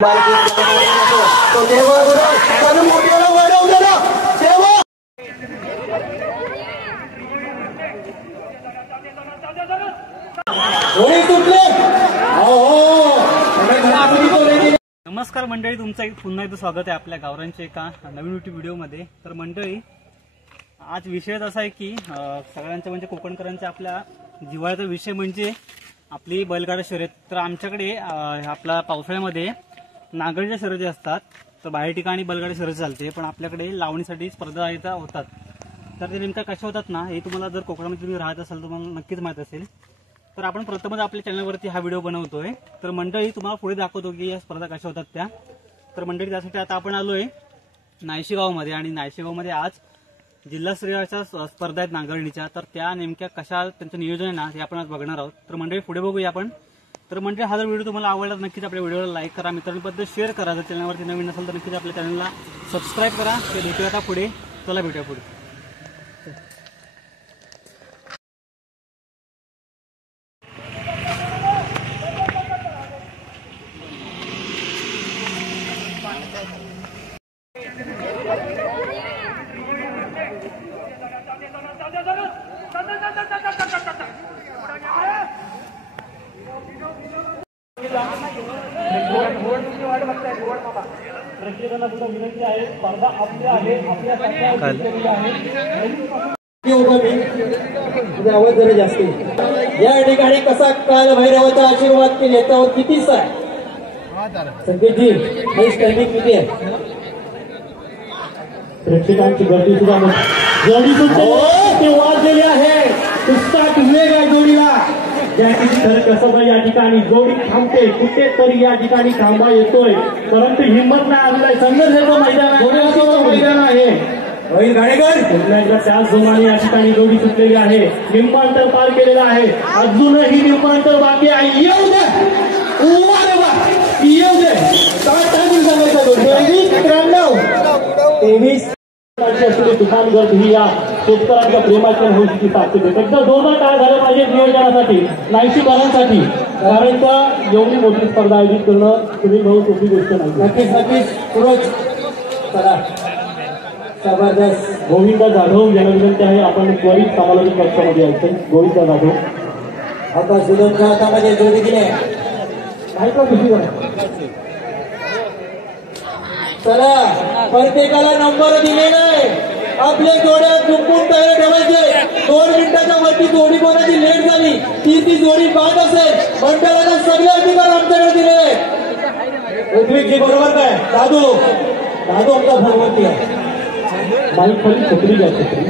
तो देवा त्यानं मोठ्याला वाढवलेला देवा होळी तुटले. नमस्कार मंडळी, तुमचं पुन्हा एकदा स्वागत आहे आपल्या गावरांच्या एका नवीन युट्यूब व्हिडिओमध्ये. तर मंडळी, आज विषय असा आहे की सगळ्यांच्या म्हणजे कोकणकरांच्या आपल्या जिव्हाळ्याचा विषय म्हणजे आपली बैलगाडा शर्यत. तर आमच्याकडे आपल्या पावसाळ्यामध्ये नांगरच्या शर्यती असतात, तर बाहेर ठिकाणी बैलगाडी शर्यत चालते, पण आपल्याकडे लावणीसाठी स्पर्धा येता होतात. तर ते नेमक्या कशा होतात ना, हे तुम्हाला जर कोकणामध्ये तुम्ही राहत असाल तुम्हाला नक्कीच माहीत असेल. तर आपण प्रथमच आपल्या चॅनलवरती हा व्हिडिओ बनवतोय. तर मंडळी तुम्हाला पुढे दाखवतो की या स्पर्धा कशा होतात त्या. तर मंडळी, त्यासाठी आता आपण आलोय नायशेगावमध्ये, आणि नायशेगावमध्ये आज जिल्हास्तरीयच्या स्पर्धा आहेत नांगरणीच्या. तर त्या नेमक्या कशा त्यांचं नियोजन आहे ना, ते आपण आज बघणार आहोत. तर मंडळी, पुढे बघूया आपण. तर मंडळी, हा जर व्हिडिओ तुम्हाला आवडला तर नक्कीच आपल्या व्हिडिओला लाईक करा, मित्रांबद्दल शेअर करा. जर चॅनलवरती नवीन असेल तर नक्कीच आपल्या चॅनलला सबस्क्राईब करा. ते भेटूया आता पुढे. चला भेटूया पुढे. विनंती आहे, स्पर्धा आपल्या आहे, आवाज जरा जास्त. या ठिकाणी कसा काल भैरवाचा आशीर्वाद केला याच्यावर कितीच आहे संकेतजी, टायमिंग किती आहे? प्रेक्षकांची गर्दी सुद्धा जोडी सुद्धा वाजलेली आहे. पुस्तक वेग आहे जोडीला. खरं कसं या ठिकाणी जोडी थांबते, कुठेतरी या ठिकाणी थांबा येतोय, परंतु हिंमत नाही आलेला. संघर्षाचं मैदान आहे. त्याच जोमाने या ठिकाणी जोडी सुटलेली आहे. निंबांतर पार केलेला आहे, अजूनही निंबांतर बाकी आहे. येऊ दे, येऊ दे. 23 तुफान गर्द ही या शेतकऱ्यांच्या प्रेमाच्या भविष्याची साक्षी देते. एकदा जोरदार काय झालं पाहिजे नियोजनासाठी, नायशीकरांसाठी, कारण का एवढी मोठी स्पर्धा आयोजित करणं तुम्ही बहुत सोपी गोष्ट नाही. नक्कीच नक्कीच. पुरोज चला, जबरदस्त. गोविंदा जाधव यांना विनंती आहे आपण त्वरित समालोचन कक्षामध्ये यायचं. गोविंदा जाधव आता सुदनच्या हातामध्ये जोडी दिली काय का खुशी चला, प्रत्येकाला नंबर दिले नाही. आपल्या जोड्या चुकून तयार ठेवायचे. 2 मिनिटाच्या वरती जोडी कोणाची लेट झाली ती जोडी बाद असेल. मंडळाला सगळे अधिकार आमच्याकडे दिले. ऋत्विकजी बरोबर काय? दादू आमचा भगवंती आहे. बाईक खाली छत्री घ्या, छत्री.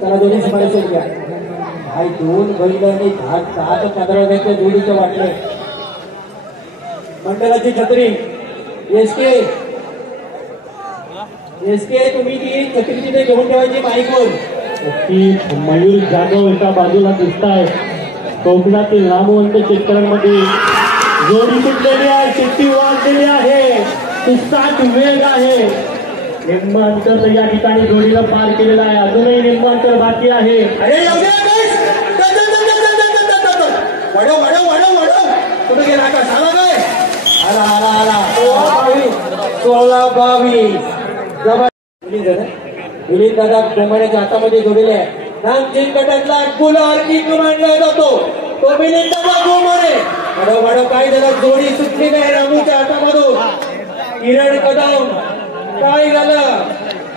त्याला दोन्ही समावेश घ्या. भाई 2 बैलांनी 10 ते 15 वर्षाच्या जोडीचे वाटले. मंडळाची छत्री एसके तुम्ही ती छत्री तिथे घेऊन ठेवायची माईकवर. मयूर जाधव एका बाजूला दिसत आहे. कोकणातील नामवंत शेतकऱ्यांमध्ये जोडी सुटलेली आहे, चिठ्ठी वाजलेली आहे, पुस्तक वेग आहे. निंबांतर या ठिकाणी जोडीला पार केलेला आहे, अजूनही निंबांतर बाकी आहे. अरे कुठे गेला का? सांगा काय? आला 16-22. विलीन दादा डोंबऱ्याच्या हातामध्ये जोडलेले आहे. नामचीन गटातला गुलाल किंग मानला जातो तो विलीन दादा डोंबरे. वाढव काय झालं? जोडी सुटली नाही रामूच्या हातामधून. किरण कदम काय झालं?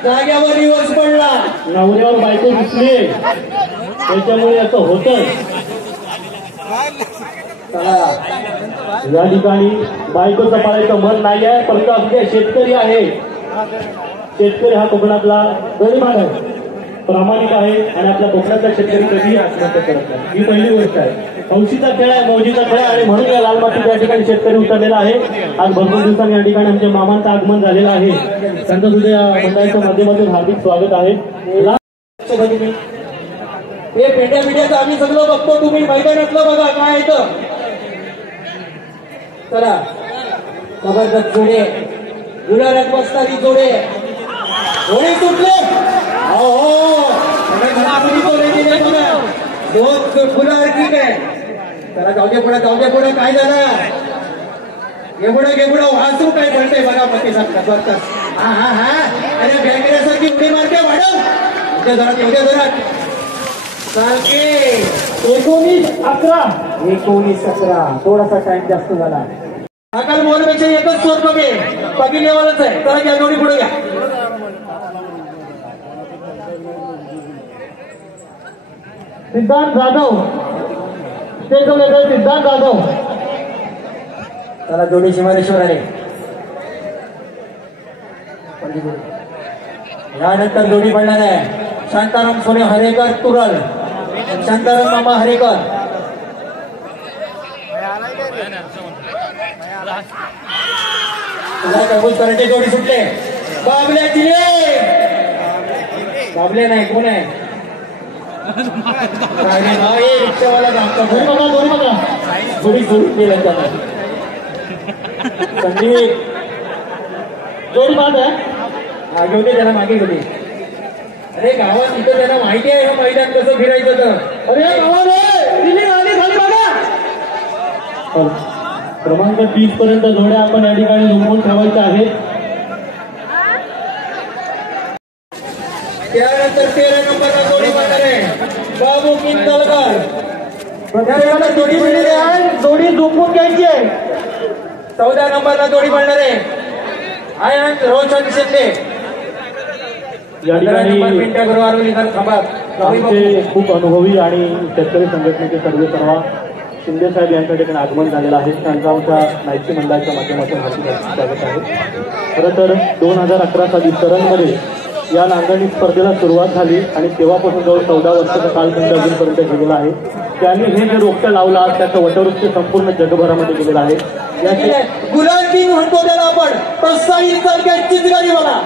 जाग्यावर दिवस पडला. नवऱ्यावर बायको दिसली, त्याच्यामुळे असं होतं. या ठिकाणी बायकोचं पाळायचं मन नाही आहे, परंतु आपले शेतकरी आहे. शेतकरी हा कोकणातला गरीबान आहे, प्रामाणिक आहे, आणि आपल्या कोकणातला शेतकरी कधीही आत्महत्या करत नाही. ही पहिली गोष्ट आहे. हौशीचा खेळ आहे, मौजीचा खेळ आहे, आणि म्हणून या लाल मातीत या ठिकाणी शेतकरी उतरलेला आहे. आज भरपूर दिवसांनी या ठिकाणी आमच्या मामांचं आगमन झालेलं आहे. त्यांचं सुद्धा या मंडळाच्या माध्यमातून हार्दिक स्वागत आहे. हे पेंड्याचं आम्ही सगळं बघतो, तुम्ही मैदानातलं बघा काय येतं. चला, जबरदस्त जोडे, गुलारात बसणारी जोडे. होळी तुटले. दोन फुलं ठीक आहे. त्याला जाऊ दे पुढे काय झालं? एवढं वाचू काय पडतंय बघा पती सांगतात. हा हा हा अरे बॅकऱ्यासारखी उडी मारते मॅडम. उद्या जरात सारखे 19-11 थोडासा टाइम जास्त झाला. अकाल मोहनपेक्षा एकच स्कोर बाकी लेवलच आहे. तर घ्या जोडी पुढे घ्या. सिद्धांत जाधव स्टेजवर येतोय. सिद्धांत जाधव त्याला जोडी शिमारेश्वर आले. यानंतर जोडी पडणार आहे शांताराम सोने हरेकर तुरल. शांताराम मामा हरेकर कराटे जोडी सुटले. बाबल्या दिले बाबले नाही कोण आहे रिक्षावाला जोडी केलं त्याला. संदीप जोडी बाद आहे. हा घेऊ दे त्याला मागे घेऊ दे. अरे गावात इथं त्यांना माहिती आहे हे मैदान कसं फिरायचं तर. अरे गावात दिली खाली बघा. क्रमांक 30 पर्यंत जोड्या आपण या ठिकाणी झुंबून ठेवायच्या आहेत. त्यानंतर 13 नंबरला जोडी पडणार आहे बाबू किंदलकर. जोडी मिळलेली आहे. जोडी झोपून घ्यायची आहे. 14 नंबरला जोडी पडणार आहे आयन रोशन शिंदे. या ठिकाणी आमचे खूप अनुभवी आणि शेतकरी संघटनेचे सर्वेसर्वा शिंदे साहेब यांच्या ठिकाणी आगमन झालेलं आहे. त्यांचा आमच्या नाईकची मंडळाच्या माध्यमातून हार्दिक स्वागत आहे. खरं तर 2011 साली सरणमध्ये या नांगरणी स्पर्धेला सुरुवात झाली आणि तेव्हापासून जवळ 14 वर्षाचा कालखंड अजूनपर्यंत गेलेला आहे. त्यांनी हे जे रोपटं लावलं आज त्याचं वटवृक्ष संपूर्ण जगभरामध्ये गेलेलं आहे. गुलाल किंग म्हणतो त्याला आपण सारख्याचीच गाडी बघा.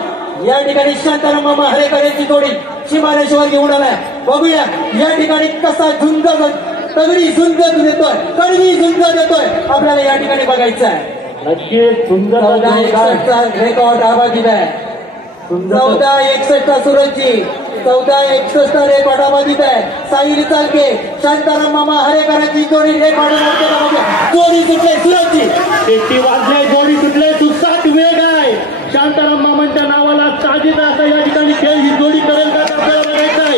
या ठिकाणी शांताराम मामा हरेकर यांची जोडी शिमारेश्वर घेऊन आलाय. बघूया या ठिकाणी कसा झुंज तगडी झुंज देतोय कडवी झुंज देतोय आपल्याला या ठिकाणी बघायचं आहे. नक्कीच सुंदर 14-61चा रेकॉर्ड आबाजीत आहे. 14-61 सुरजची 14-61 रेकॉर्ड आबाजीत आहे. साहिल चालके शांताराम मामा हरेकरांची जोडी रेकॉर्ड जोडी सुटले सुरजची. शेट्टी वाजले जोडी सुटले. सुसाट वेग आहे. शांताराम मामांच्या नावाला साजिद असं या ठिकाणी खेळ ही जोडी करेल का आपल्याला बघायचं आहे.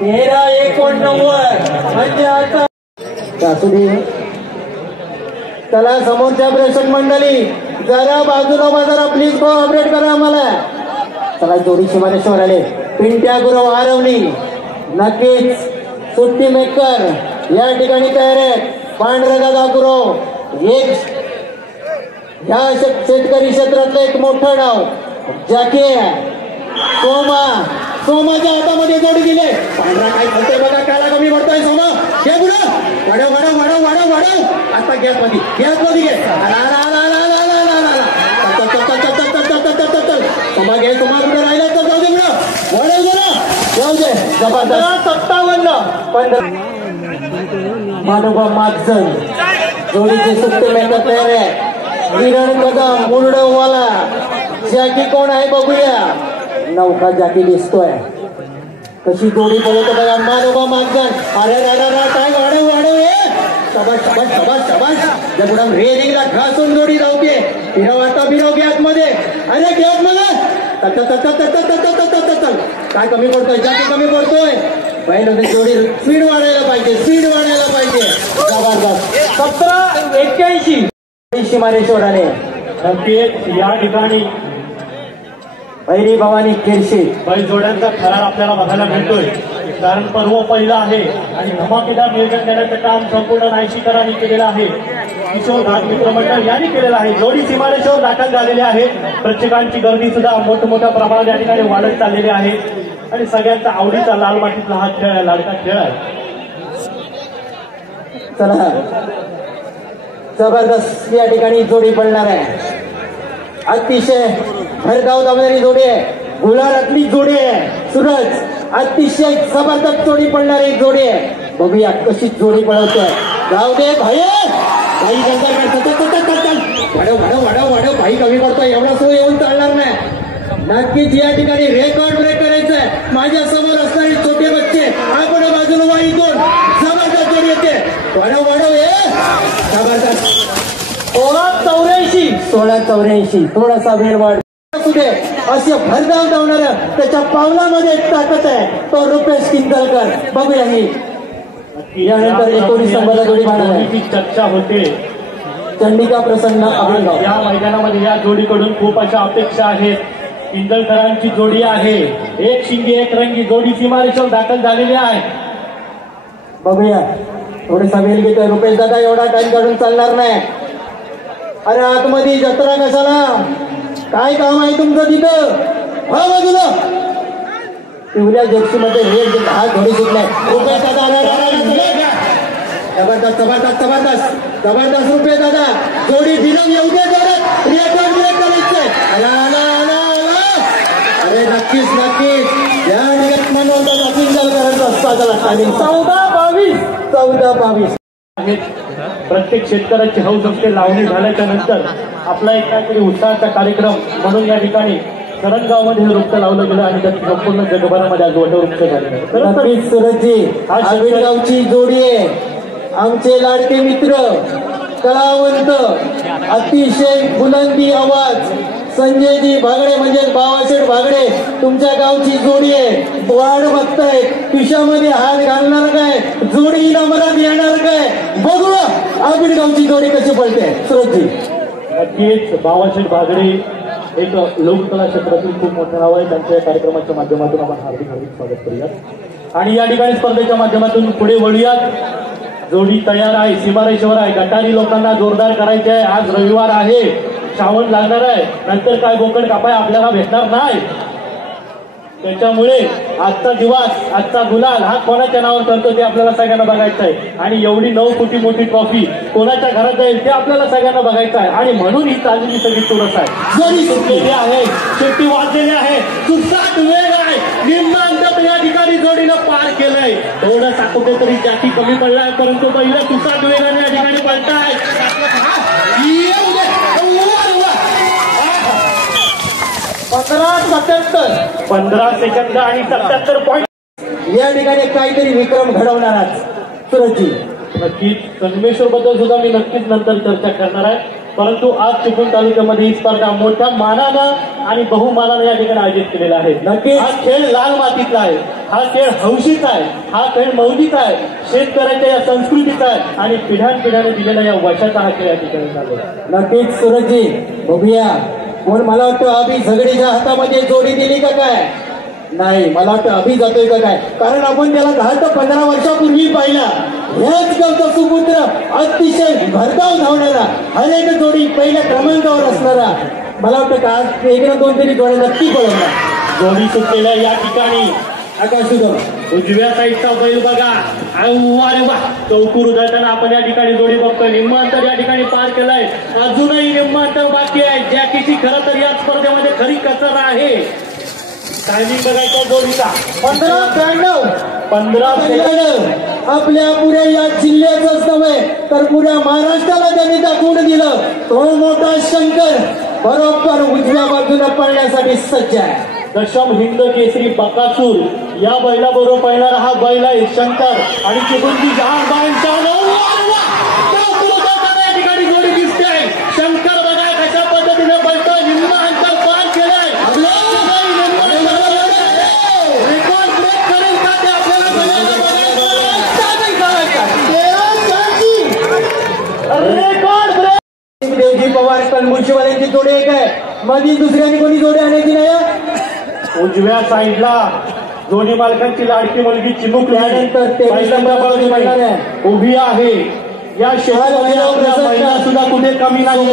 13-89 म्हणजे आता चला समोरच्या प्रेक्षक मंडळी जरा बाजूला जरा प्लीज कोऑपरेट करा आम्हाला. चला जोडी शिमारेश्वर आले. पिंट्या गुरव आरवली नक्कीच सुट्टी मेकर या ठिकाणी तयार आहेत. पांढरदादा गुरव एक या शेतकरी क्षेत्रातलं एक मोठं नाव जाके सोमाच्या हातामध्ये जोडी दिले. पांढरा काय म्हणतोय बघा त्याला कमी पडतोय सोमा. घे पुढं वाढव आता गॅस मध्ये घे. सोमा घे. सोमा कुठे राहिला तर जाऊ दे पुढं जाऊ दे. जबरदस्त 57-15 मानोबा मागजन जोडीचे सुट्टे मेहनत तयार आहे. किरण कदम मुरडवाला जॅकी कोण आहे बघूया. नौका जॅकी दिसतोय कशी जोडी बोलतो बघा. मानोबा मागजन अरे काय वाढव शबाश जगुडा रेलिंगला घासून जोडी धावते. फिरव आता फिरव आतमध्ये. अरे गॅस मला काय कमी पडतोय जॅकी कमी पडतोय. पहिलं जोडी स्पीड वाढायला पाहिजे. जबरदस्त 17-81 शिमारेश्वर आले. नक्कीच या ठिकाणी भैरी भवानी किरशी बैलजोड्यांचा थरार आपल्याला बघायला मिळतोय. कारण पर्व पहिलं आहे आणि धमाकेदार नियोजन देण्याचं काम संपूर्ण नायशीकरांनी केलेलं आहे. किशोर घाट मित्र मंडळ यांनी केलेलं आहे. जोडी शिमारेश्वर दाखल झालेले आहे. प्रेक्षकांची गर्दी सुद्धा मोठमोठ्या प्रमाणात या ठिकाणी वाढत चाललेली आहे आणि सगळ्यांचा आवडीचा लाल मातीतला हा खेळ आहे. लाडका खेळ आहे. चला जबरदस्त या ठिकाणी जोडी पडणार आहे. अतिशय भरधाव धावणारी जोडी आहे. गुलारातली जोडी आहे. सूरज अतिशय जबरदस्त जोडी पडणारी जोडी आहे. बघूया कशी जोडी पळवतोय. जाऊ दे भाई वाढव भाई कमी पडतोय. एवढा सो येऊन चालणार नाही. नक्कीच या ठिकाणी रेकॉर्ड ब्रेक करायचा आहे. माझ्या समोर असणारे छोटे बच्चे आपण बाजूला वाईतून जबरदस्त जोडी येते. वाढव जबरदस्त 1684 थोडासा वेळ वाढ कुठे असे भरधाव धावणार त्याच्या पावलामध्ये एक ताकद आहे. तो रुपेश किंजलकर. बघूया ही यानंतर 19 नंबरला जोडी बांधण्याची चर्चा होते. चंडिका प्रसन्न अभयगाव या मैदानामध्ये या जोडीकडून खूप अशा अपेक्षा आहेत. किंजलकरांची जोडी आहे. एक शिंगी एक रंगी जोडी सीमारेषेवर दाखल झालेली आहे. बघूया थोडासा वेळ घेतोय रुपेश दादा. एवढा टाइम काढून चालणार नाही. अरे आतमध्ये जत्रा कशाला? काय काम आहे तुमचं तिथं? हा बाजूला पिवल्या जर्सीमध्ये रेड हा घडी सुटलाय. रुपेश दादा जबरदस्त जबरदस्त जबरदस्त जबरदस्त रुपेश दादा. जोडी फिरवून येऊ दे जोरात. रेकॉर्ड ब्रेक करायचंय. अरे नक्कीच या ठिकाणी मनोरंजन किंजलकरांचा साजरा टायमिंग 14-22 प्रत्येक शेतकऱ्याची हौस असते. लावणी झाल्याच्या नंतर आपला एक काहीतरी उत्साहाचा कार्यक्रम म्हणून या ठिकाणी करंजगावमध्ये हे वृक्ष लावलं गेलं आणि त्याची संपूर्ण जगभरामध्ये आज वटवृक्ष झाले. नक्कीच सुरजजी आविरगावची जोडी आहे. आमचे लाडके मित्र कलावंत अतिशय बुलंदी आवाज संजयजी भागडे म्हणजेच बाबाशेठ भागडे तुमच्या गावची जोडी आहे. वाढ बघताय खिशामध्ये हात घालणार काय? जोडी नंबरात येणार काय? बघूया आविरगावची जोडी कशी पडते. सुरजजी नक्कीच बाबाशेठ भागडे एक लोककला क्षेत्रातील खूप मोठं नाव आहे. त्यांच्या कार्यक्रमाच्या माध्यमातून आपण हार्दिक स्वागत करूयात आणि या ठिकाणी स्पर्धेच्या माध्यमातून पुढे वळूयात. जोडी तयार आहे. सीमारेषेवर आहे. गटारी लोकांना जोरदार करायचे आहे. आज रविवार आहे. श्रावण लागणार आहे. नंतर काय बोकड कापाय आपल्याला भेटणार नाही. त्याच्यामुळे आजचा दिवस आजचा गुलाल हा कोणाच्या नावावर करतो ते आपल्याला सगळ्यांना बघायचं आहे. आणि एवढी 9 फुटी मोठी ट्रॉफी कोणाच्या घरात जाईल ते आपल्याला सगळ्यांना बघायचं आहे. आणि म्हणून ही चाललेली सगळी चुरस आहे. जोडी सुटलेली आहे. शेवटी वाजलेली आहे. सुसाट वेग आहे. निम्न अंतर या ठिकाणी जोडीनं पार केलंय. थोडासा कुठेतरी जाती कमी पडलाय परंतु पहिलं सुसाट वेगाने या ठिकाणी पडताय. 15 सेकंद आणि 77 पॉईंट या ठिकाणी काहीतरी विक्रम घडवणार आज सुरजजी. नक्कीच संगमेश्वर बद्दल सुद्धा मी नक्कीच नंतर चर्चा करणार आहे. परंतु आज चिपळूण तालुक्यामध्ये ही स्पर्धा मोठ्या मानानं आणि बहुमानानं या ठिकाणी आयोजित केलेला आहे. नक्कीच हा खेळ लाल मातीतला आहे. हा खेळ हौशीचा आहे. हा खेळ मौलीचा आहे. शेतकऱ्याच्या या संस्कृतीचा आहे आणि पिढ्यानपिढ्याने दिलेला या वशाचा हा खेळ या ठिकाणी झाला. नक्कीच सुरजजी बघूया कोण. मला वाटतं अभि झगडीच्या हातामध्ये जोडी दिली का काय? नाही मला वाटतं अभि जातोय का काय? कारण आपण त्याला 10 ते 15 वर्षापूर्वी पाहिला. ह्याच गावचा सुपुत्र अतिशय भरधाव धावणारा अनेक जोडी पहिल्या क्रमांकावर असणारा मला वाटतं का आज 1 ना 2 तरी जोडी नक्की पळवणार. जोडी सुटलेल्या या ठिकाणी आकाश उजव्या साईडचा बैल बघा. अरे वा चौकूर उधळताना आपण या ठिकाणी जोडी बघतोय. निम्म अंतर या ठिकाणी पार केलंय. अजूनही निम्म अंतर बाकी आहे. जॅकीची खरं तर या स्पर्धेमध्ये खरी कसर आहे. टायमिंग बघायचा जोडीचा 15 सेकंद. आपल्या पुऱ्या या जिल्ह्याचंच नव्हे तर पुऱ्या महाराष्ट्राला त्यांनी दाखवून दिलं. तो मोठा शंकर बरोबर उजव्या बाजूला पळण्यासाठी सज्ज आहे. दशम हिंद केसरी बकासूर या बैलाबरोबर पळणारा हा बैल आहे शंकर आणि चिपळूणची जहान बाईंच्या या ठिकाणी जोडी दिसते. शंकर बघा कशा पद्धतीने पळतोय. निम्म अंतर पार केलंय. रेकॉर्ड ब्रेक करेल का ते आपल्याला रेकॉर्ड ब्रेक. देवजी पवार कलमुर्शीवाल्यांची जोडी एक आहे. मधी दुसऱ्याने कोणी जोडी आणायची नाही. उजव्या साईडला जोडी मालकांची लाडकी मुलगी चिमुक उभी आहे. या शेतात महिला सुद्धा कुठे कमी नाही.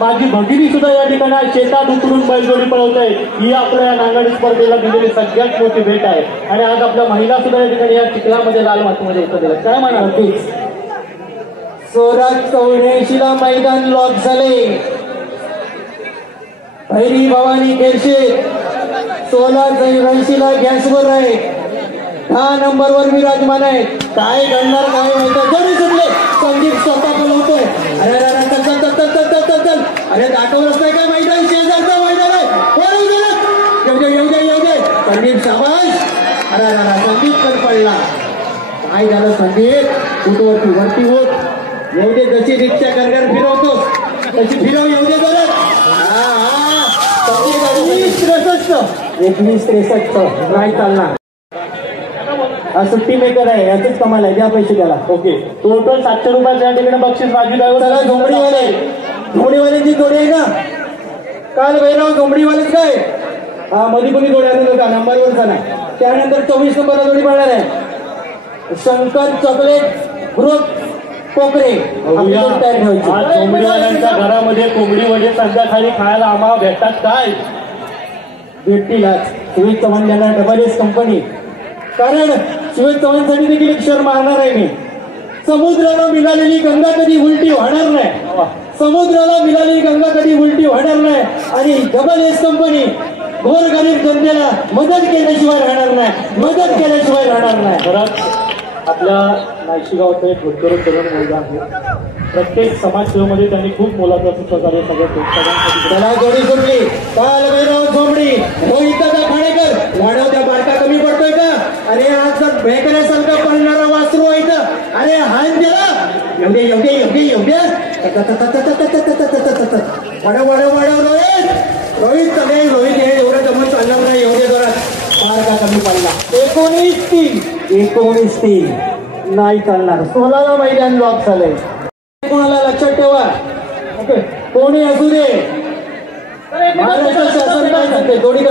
माझी भगिनी सुद्धा या ठिकाणी शेतात उतरून बैलजोडी पळवते. ही आपल्या या नांगडी स्पर्धेला दिलेली सगळ्यात मोठी भेट आहे. आणि आज आपल्या महिला सुद्धा या ठिकाणी या चिखलामध्ये लाल मातीमध्ये उतरलेल्या काय म्हणा होतीच. 1684 मैदान लॉक झाले. भैरी भवानी केरशे 1684 गॅसवर आहे. 10 नंबरवर विराजमान आहे. काय घडणार काय माहिती. जोडी सुटले. संदीप स्वतः बोलवतोय. अरे चल अरे दाखवलंच नाही काय मैदान शेजारचं मैदान आहे. झाला संदीप पण पडला. काय झालं संदीप? कुठवरती वरती होत येऊ दे. जशी रिक्षा गरगर फिरवतोस तशी फिरव येऊ दे जरा. 1963 नाही चालणार. हा सुट्टी मेकर आहे याचंच कमाल आहे. द्या पैसे त्याला. ओके टोटल 700 रुपयाच्या या ठिकाणी बक्षीस राजू ड्रायव्हर. चला झोंबडीवाल्यांची जोडी आहे ना. काल वैराव झोंबडीवालेच काय हा मधीपुरी जोडी आणून होता नंबर 1 झाला. त्यानंतर 24 नंबरला जोडी पाळणार आहे शंकर चॉकलेट ग्रुप कोकरे. आज कोंबडीवाल्यांच्या घरामध्ये कोंबडी म्हणजे संध्याकाळी खायला आम्हाला भेटतात काय? भेटतीलच. सुमित चव्हाण यांना डबल एस कंपनी. कारण सुमित चव्हाणसाठी देखील एक शर मारणार आहे मी. समुद्राला मिळालेली गंगा कधी उलटी होणार नाही. समुद्राला मिळालेली गंगा कधी उलटी होणार नाही. आणि डबल एस कंपनी गोरगरीब जनतेला मदत केल्याशिवाय राहणार नाही. मदत केल्याशिवाय राहणार नाही. खरंच आपल्या नाशिगावचं एक होतकरून तरुण मुलगा आहे. प्रत्येक समाजसेवेमध्ये त्यांनी खूप मोलाचं असं सहकार्य सगळ्या प्रेक्षकांसाठी. त्याला जोडी सुटली. काल वैराव झोंबडी रोहित खाणेकर वाढवत्या बारका कमी पडतोय का? अरे आज जर भेकऱ्यासारखं पडणारा वासरू आहे तर अरे हान दिला. एवढे एवढे एवढे एवढे वाढव रोहित सगळे रोहित हे एवढं जमून चालणार नाही. एवढे जोरात बारका कमी पडला. 19-3 नाही चालणार. 16ला मैदान लॉक झालंय. कोणाला लक्षात ठेवा. ओके कोणी असू दे महाराष्ट्र शासन काय सांगते. जोडी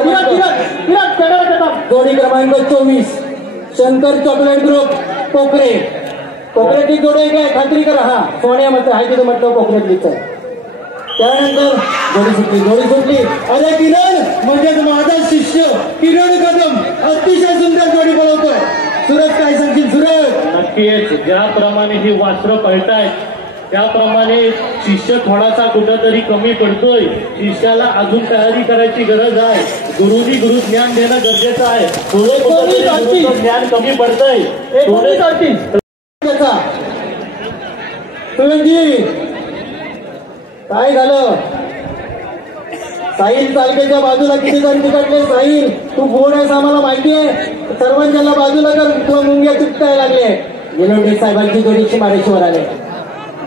क्रमांक 24 शंकर चॉकलेट ग्रुप कोकरे. कोकरेची जोडी काय खात्री करा. हा सोन्या मत आहे तिथं म्हटलं कोकरेतलीच आहे. त्यानंतर जोडी सुटली. अरे किरण म्हणजेच माझा शिष्य किरण कदम अतिशय सुंदर जोडी बोलवतोय. सूरज काय सांगशील सूरज? नक्कीच ज्याप्रमाणे ही वास्त्र पळतायत त्याप्रमाणे शिष्य थोडासा कुठंतरी कमी पडतोय. शिष्याला अजून तयारी करायची गरज आहे. गुरुजी गुरु ज्ञान देणं गरजेचं आहे. थोडे ज्ञान कमी पडतंय. काय झालं? साहिल तालुक्याच्या बाजूला किती जण तिकडले. साहिल तू बोर्ड आहेस आम्हाला माहिती आहे. सर्वांच्या बाजूला कर. तुला मुंग्या चुकताय लागले. गिलोंडे साहेबांची जोडीची मारेश्वर आले.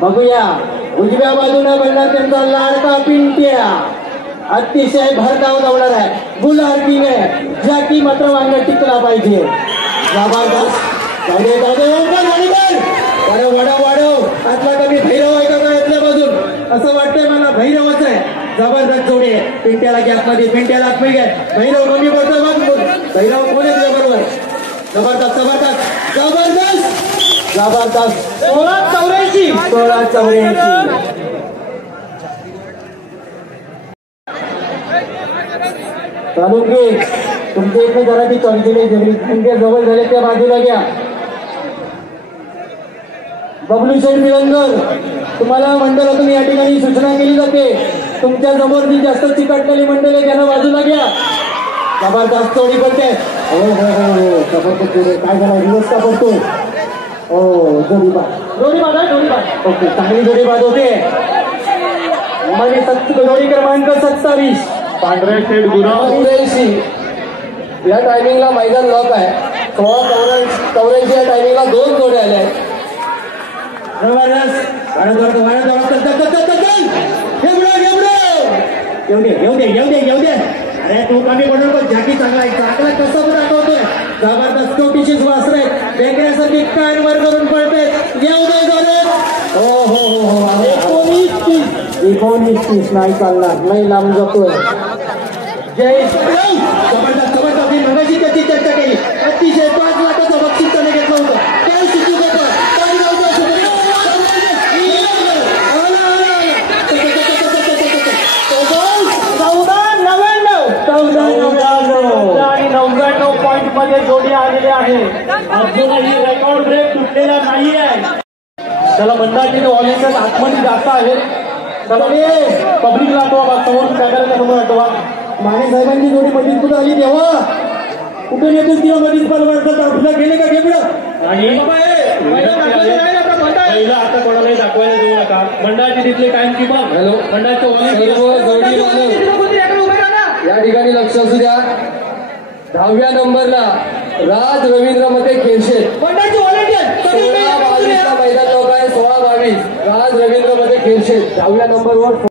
बघूया उजव्या बाजूने बनणार त्यांचा लाडका पिंट्या. अतिशय भरधाव धावणार आहे. गुलाल किंग आहे. ज्याकी मात्र वांग टिकला पाहिजे. जबरदस्त. अरे वाढव आतला कमी भैरव आहे का यातल्या बाजून असं वाटतंय मला. भैरवच आहे. जबरदस्त जोडी आहे. पिंट्याला गॅपमध्ये पिंट्याला आतमध्ये घ्या. भैरव कमी पडतोय बघ. भैरव कोण आहे तुझ्याबरोबर? जबरदस्त जबरदस्त जबरदस्त जबरदस्त. 16-84 चालू घे. तुमच्या इथे जरा ती चौकीने जवळ जवळ झाले त्या बाजूला घ्या. बबलू शेठ निलंगर तुम्हाला मंडळातून या ठिकाणी सूचना केली जाते. तुमच्या समोर जी जास्त चिकटलेली मंडळ आहे त्यांना बाजूला घ्या. जबरदस्त जोडी करते. हो जबरदस्त जोडी. काय झाला दिवस का पडतो? हो जोडी बाद. ओके चांगली जोडी बाद होते. जोडी क्रमांक 27 पांढरे शेठ गुरु या टायमिंगला मैदान लॉक आहे. 16-84 या टायमिंगला 2 जोड्या आल्या आहेत. येऊ दे. अरे तू कमी पडून पण झाकी चांगला आहे. चांगला कसं दाखवतोय. जबरदस्त कोटीचीच वासर आहेत. वेगळ्यासारखी काय वर करून पडते. येऊ दे जोडे. हो 19-30 नाही चालणार. नाही लांब जातोय. जय जबरदस्त ही मगाशी त्याची चर्चा केली. अतिशय 5 लाखाचं बक्षीस त्याने घेतलं होतं. काय शिकू होतं. आणि 99 पॉईंट मध्ये जोडी आलेले आहे. अजूनही रेकॉर्ड ब्रेक तुटलेला नाही आहे. त्याला मंडळाची ऑलिम्पिक आतमध्ये जास्त आहे. पब्लिकला आठवा समोर काकाराच्या समोर आठवा. माने साहेबांची जोडी मधीच कुठं आली तेव्हा कुठून येतील किंवा मधीच पलवाडतात. आपलं गेले का गेपडं नाही. पहिला आता कोणालाही दाखवायला देऊ नका. मंडळाची तिथले कायम किंवा मंडळाचे या ठिकाणी लक्ष असू द्या. 10व्या नंबरला राज रवींद्र मध्ये खेळशेत मंडळाचे व्हॉलेंटियर 16-22 मैदान लोक आहे 16-22 राज रवींद्र मध्ये खेळशेत 10व्या नंबरवर